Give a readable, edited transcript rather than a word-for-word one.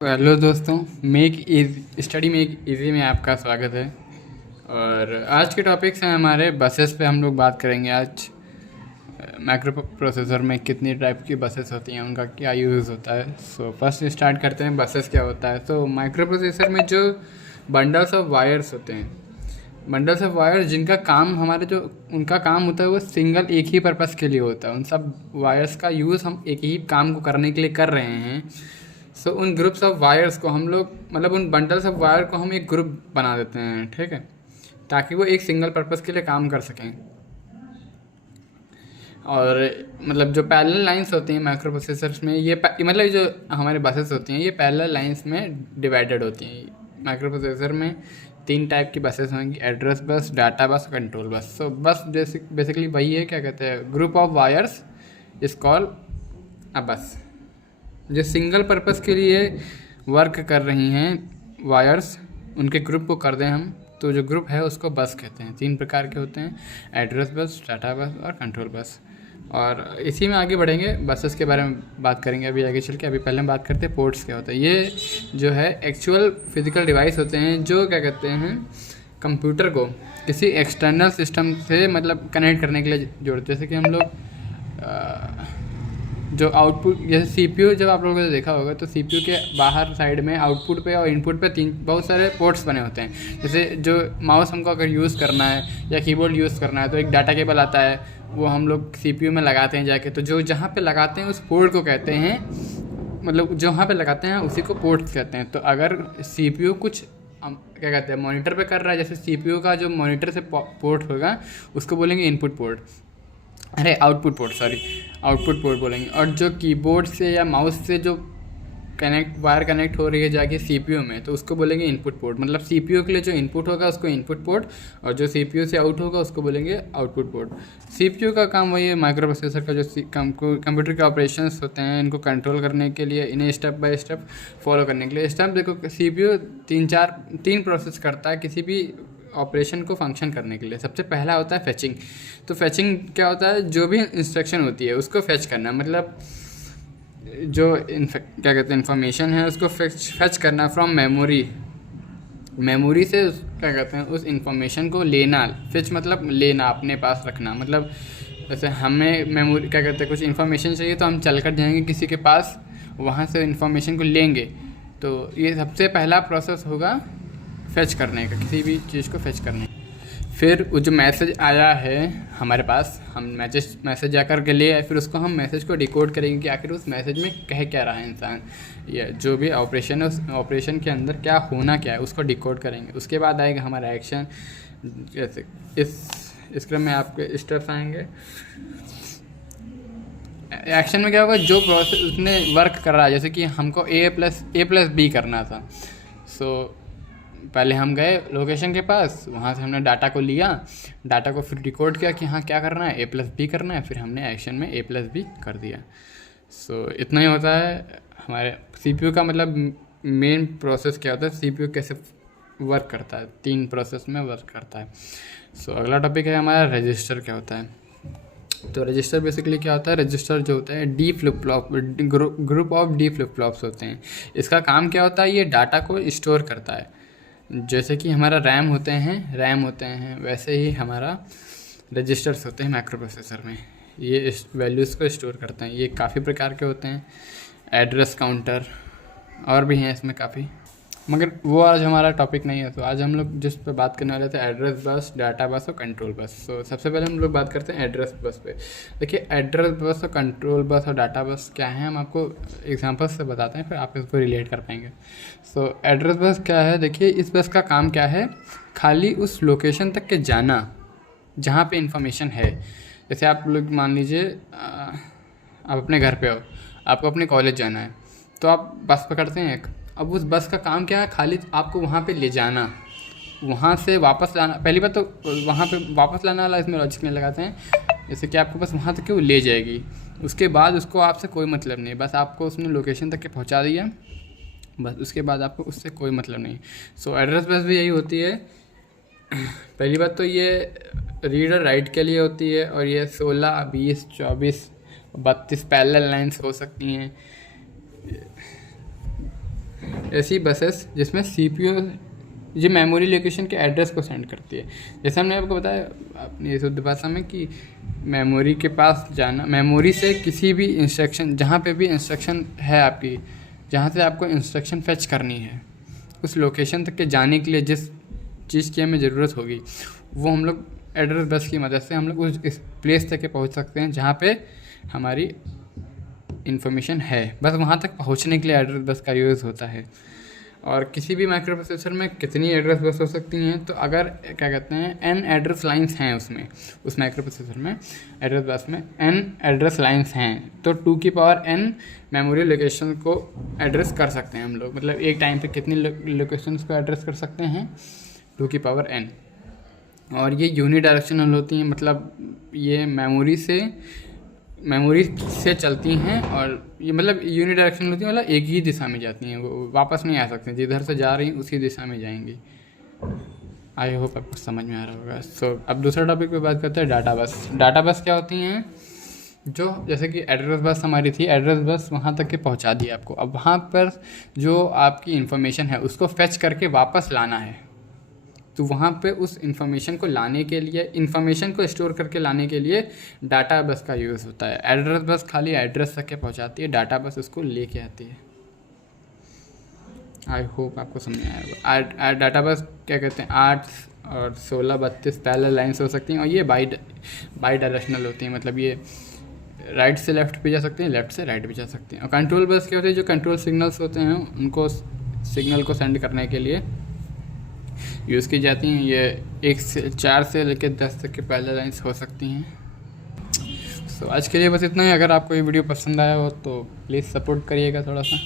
Hello दोस्तों, study make easy में आपका स्वागत है। और आज के टॉपिक्स हैं हमारे बसेस पे। हम लोग बात करेंगे आज माइक्रो प्रोसेसर में कितनी टाइप की बसेस होती हैं, उनका क्या यूज़ होता है। सो फर्स्ट स्टार्ट करते हैं बसेस क्या होता है। तो माइक्रो प्रोसेसर में जो बंडल्स ऑफ वायर्स होते हैं, बंडल्स ऑफ वायर्स जिनका काम हमारे जो उनका काम होता है वो सिंगल एक ही पर्पज़ के लिए होता है। उन सब वायर्स का यूज़ हम एक ही काम को करने के लिए कर रहे हैं। सो उन ग्रुप्स ऑफ वायर्स को हम लोग मतलब उन बंडल्स ऑफ वायर को हम एक ग्रुप बना देते हैं, ठीक है, ताकि वो एक सिंगल पर्पज़ के लिए काम कर सकें। और मतलब जो पैरेलल लाइंस होती हैं माइक्रो प्रोसेसर्स में, मतलब जो हमारे बसेस होती हैं ये पैरेलल लाइंस में डिवाइडेड होती हैं। माइक्रो प्रोसेसर में 3 टाइप की बसेस होंगी, एड्रेस बस, डाटा बस, कंट्रोल बस। सो बस बेसिकली वही है, क्या कहते हैं, group of wires is called a बस। जो सिंगल पर्पस के लिए वर्क कर रही हैं वायर्स, उनके ग्रुप को कर दें हम तो जो ग्रुप है उसको बस कहते हैं। 3 प्रकार के होते हैं, एड्रेस बस, डाटा बस और कंट्रोल बस। और इसी में आगे बढ़ेंगे, बसेस के बारे में बात करेंगे अभी आगे चल के। अभी पहले हम बात करते हैं पोर्ट्स क्या होता है। ये जो है एक्चुअल फिजिकल डिवाइस होते हैं जो क्या कहते हैं कंप्यूटर को किसी एक्सटर्नल सिस्टम से मतलब कनेक्ट करने के लिए जोड़ते हैं। जैसे कि हम लोग जो आउटपुट, जैसे सीपीयू, जब आप लोगों ने देखा होगा तो सीपीयू के बाहर साइड में आउटपुट पे और इनपुट पे बहुत सारे पोर्ट्स बने होते हैं। जैसे जो माउस हमको अगर यूज़ करना है या कीबोर्ड यूज़ करना है तो एक डाटा केबल आता है, वो हम लोग सीपीयू में लगाते हैं जाके। तो जो जहाँ पे लगाते हैं उस पोर्ट को कहते हैं, मतलब जहाँ पे लगाते हैं उसी को पोर्ट्स कहते हैं। तो अगर सीपीयू कुछ क्या कहते हैं मॉनिटर पे कर रहा है, जैसे सीपीयू का जो मॉनिटर से पोर्ट होगा उसको बोलेंगे इनपुट पोर्ट, अरे output port, sorry, output port बोलेंगे। और जो कीबोर्ड से या माउस से जो वायर कनेक्ट हो रही है जाके सीपीयू में, तो उसको बोलेंगे इनपुट पोर्ट। मतलब सीपीयू के लिए जो इनपुट होगा उसको इनपुट पोर्ट, और जो सीपीयू से आउट होगा उसको बोलेंगे आउटपुट पोर्ट। सीपीयू का काम वही है, माइक्रो प्रोसेसर का जो कंप्यूटर के ऑपरेशंस होते हैं इनको कंट्रोल करने के लिए, इन्हें स्टेप बाय स्टेप फॉलो करने के लिए। स्टेप देखो, सीपीयू 3 प्रोसेस करता है किसी भी ऑपरेशन को फंक्शन करने के लिए। सबसे पहला होता है फेचिंग। तो फेचिंग क्या होता है, जो भी इंस्ट्रक्शन होती है उसको फेच करना, मतलब जो क्या कहते हैं इन्फॉर्मेशन है उसको फेच करना फ्रॉम मेमोरी से क्या कहते हैं उस इंफॉर्मेशन को लेना। फेच मतलब लेना, अपने पास रखना। मतलब जैसे हमें मेमोरी क्या कहते हैं कुछ इन्फॉर्मेशन चाहिए तो हम चल कर जाएंगे किसी के पास, वहाँ से इन्फॉर्मेशन को लेंगे। तो ये सबसे पहला प्रोसेस होगा फेच करने का, किसी भी चीज़ को फेच करने। फिर वो जो मैसेज आया है हमारे पास, हम मैसेज जा कर के ले आए, फिर उसको हम मैसेज को डिकोड करेंगे कि आखिर उस मैसेज में कह क्या रहा है इंसान, या जो भी ऑपरेशन है उस ऑपरेशन के अंदर क्या होना क्या है उसको डिकोड करेंगे। उसके बाद आएगा हमारा एक्शन। जैसे इस क्रम में आपके स्टेप्स आएंगे। एक्शन में क्या होगा, जो प्रोसेस उसने वर्क कर रहा है, जैसे कि हमको a+b करना था। सो पहले हम गए लोकेशन के पास, वहाँ से हमने डाटा को लिया, डाटा को फिर डिकोड किया कि हाँ क्या करना है, a+b करना है, फिर हमने एक्शन में a+b कर दिया। सो इतना ही होता है हमारे सीपीयू का। मतलब मेन प्रोसेस क्या होता है, सीपीयू कैसे वर्क करता है, 3 प्रोसेस में वर्क करता है। सो अगला टॉपिक है हमारा रजिस्टर क्या होता है। तो रजिस्टर बेसिकली क्या होता है, रजिस्टर जो होता है D flip flop, group of D flip flops होते हैं। इसका काम क्या होता है, ये डाटा को स्टोर करता है। जैसे कि हमारा रैम होते हैं वैसे ही हमारा रजिस्टर्स होते हैं माइक्रो प्रोसेसर में। ये इस वैल्यूज़ को स्टोर करते हैं। ये काफ़ी प्रकार के होते हैं, एड्रेस काउंटर और भी हैं इसमें काफ़ी, मगर वो आज हमारा टॉपिक नहीं है। तो आज हम लोग जिस पे बात करने वाले थे एड्रेस बस, डाटा बस और कंट्रोल बस। तो सबसे पहले हम लोग बात करते हैं एड्रेस बस पे। देखिए एड्रेस बस और कंट्रोल बस और डाटा बस क्या है, हम आपको एग्जांपल से बताते हैं, फिर आप इसको रिलेट कर पाएंगे। सो एड्रेस बस क्या है, देखिए इस बस का काम क्या है, खाली उस लोकेशन तक के जाना जहाँ पे इंफॉर्मेशन है। जैसे आप लोग मान लीजिए आप अपने घर पे हो, आपको अपने कॉलेज जाना है, तो आप बस पकड़ते हैं एक। अब उस बस का काम क्या है, खाली आपको वहाँ पे ले जाना, वहाँ से वापस लाना। पहली बात तो वहाँ पे वापस लाना वाला इसमें लॉजिक नहीं लगाते हैं, जैसे कि आपको बस वहाँ तक वो ले जाएगी, उसके बाद उसको आपसे कोई मतलब नहीं, बस आपको उसने लोकेशन तक के पहुँचा दिया, बस उसके बाद आपको उससे कोई मतलब नहीं। सो एड्रेस बस भी यही होती है। पहली बात तो ये रीड और राइट के लिए होती है, और ये 16, 20, 24, 32 पैरेलल लाइंस हो सकती हैं। ऐसी बसेस जिसमें CPU ये मेमोरी लोकेशन के एड्रेस को सेंड करती है। जैसे हमने आपको बताया अपनी शुद्ध भाषा में कि मेमोरी के पास जाना, मेमोरी से किसी भी इंस्ट्रक्शन, जहाँ पे भी इंस्ट्रक्शन है आपकी, जहाँ से आपको इंस्ट्रक्शन फेच करनी है, उस लोकेशन तक के जाने के लिए जिस चीज़ की हमें ज़रूरत होगी वो हम लोग एड्रेस बस की मदद से हम लोग उस प्लेस तक के पहुँच सकते हैं जहाँ पे हमारी इन्फॉर्मेशन है। बस वहाँ तक पहुँचने के लिए एड्रेस बस का यूज़ होता है। और किसी भी माइक्रो प्रोसेसर में कितनी एड्रेस बस हो सकती हैं, तो अगर क्या कहते हैं n एड्रेस लाइंस हैं उसमें, उस माइक्रो प्रोसेसर में एड्रेस बस में n एड्रेस लाइंस हैं, तो 2 की पावर n मेमोरी लोकेशन को एड्रेस कर सकते हैं हम लोग। मतलब एक टाइम पे कितनी लोकेशंस को एड्रेस कर सकते हैं, 2 की पावर n। और ये यूनिडायरेक्शनल होती हैं, मतलब ये मेमोरी से चलती हैं, और ये मतलब यूनिडायरेक्शनल होती हैं, मतलब एक ही दिशा में जाती हैं, वो वापस नहीं आ सकती, जिधर से जा रही हैं उसी दिशा में जाएंगी। आई होप आपको समझ में आ रहा होगा। सो अब दूसरा टॉपिक पे बात करते हैं, डाटा बस। डाटा बस क्या होती हैं, जो जैसे कि एड्रेस बस हमारी थी, एड्रेस बस वहाँ तक के पहुँचा दी आपको। अब वहाँ पर जो आपकी इन्फॉर्मेशन है उसको फेच करके वापस लाना है, तो वहाँ पे उस इन्फॉर्मेशन को लाने के लिए, इन्फॉर्मेशन को स्टोर करके लाने के लिए डाटा बस का यूज़ होता है। एड्रेस बस खाली एड्रेस तक के पहुँचाती है, डाटा बस उसको लेके आती है। आई होप आपको समझ में आएगा। डाटा बस क्या कहते हैं, 8 और 16 32 पैरेलल लाइन्स हो सकती हैं, और ये बाई डायरेक्शनल होती हैं, मतलब ये राइट से लेफ़्ट भी जा सकती हैं, लेफ़्ट से राइट भी जा सकती हैं। और कंट्रोल बस क्या होती है, जो कंट्रोल सिग्नल्स होते हैं उनको सिग्नल को सेंड करने के लिए यूज़ की जाती हैं। ये 4 से लेकर 10 तक के पैरेलल लाइन्स हो सकती हैं। सो आज के लिए बस इतना ही। अगर आपको ये वीडियो पसंद आया हो तो प्लीज़ सपोर्ट करिएगा थोड़ा सा।